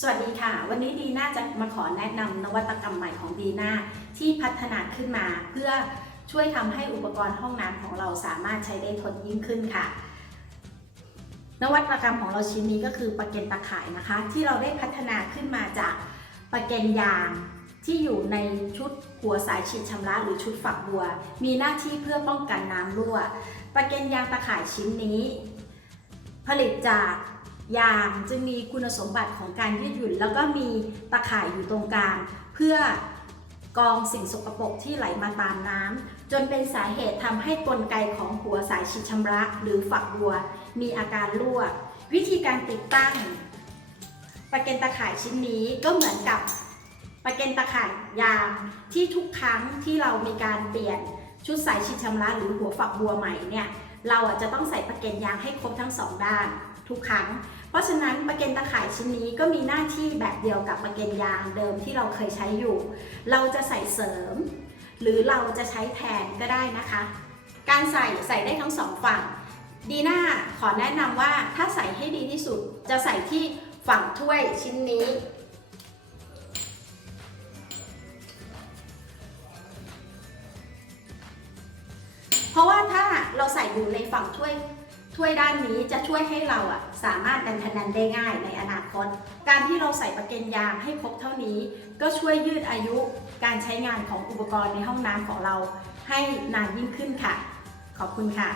สวัสดีค่ะ วันนี้ดีน่าจะมาขอแนะนำนวัตกรรมใหม่ของดีน่าที่พัฒนาขึ้นมา เพื่อช่วยทำให้อุปกรณ์ห้องน้ำของเราสามารถใช้ได้ทนยิ่งขึ้นค่ะ นวัตกรรมของเราชิ้นนี้ก็คือปะเก็นตะข่ายนะคะ ที่เราได้พัฒนาขึ้นมาจากปะเก็นยางที่อยู่ในชุดหัวสายฉีดชำระหรือชุดฝักบัว มีหน้าที่เพื่อป้องกันน้ำรั่วปะเก็นยางตะข่ายชิ้นนี้ ผลิตจาก ยางจึงมีคุณสมบัติของการยืดหยุ่น แล้วก็มีตะข่ายอยู่ตรงกลาง เพื่อกองสิ่งสกปรกที่ไหลมาตามน้ำจนเป็นสาเหตุทำให้กลไกของหัวสายฉีดชำระหรือฝักบัว มีอาการรั่ว วิธีการติดตั้งประเก็นตะข่ายชิ้นนี้ก็เหมือนกับประเก็นตะข่ายยางที่ทุกครั้งที่เรามีการเปลี่ยนชุดสายฉีดชำระหรือหัวฝักบัวใหม่เนี่ย เราอะจะต้องใส่ประเก็นยางให้ครบทั้งสองด้านทุกครั้ง เพราะฉะนั้นประเก็นตะข่ายชิ้นนี้ก็มีหน้าที่แบบเดียวกับประเก็นยางเดิมที่เราเคยใช้อยู่ เราจะใส่เสริม หรือเราจะใช้แทนก็ได้นะคะ การใส่ใส่ได้ทั้งสองฝั่ง ดีน่าขอแนะนำว่าถ้าใส่ให้ดีที่สุด จะใส่ที่ฝั่งถ้วยชิ้นนี้เพราะว่า อยู่ในฝั่งถ้วยถ้วยด้านนี้จะช่วยให้เราอะสามารถดันทนันได้ง่ายในอนาคต การที่เราใส่ประเก็นยางให้ครบเท่านี้ ก็ช่วยยืดอายุการใช้งานของอุปกรณ์ในห้องน้ำของเราให้นานยิ่งขึ้นค่ะ ขอบคุณค่ะ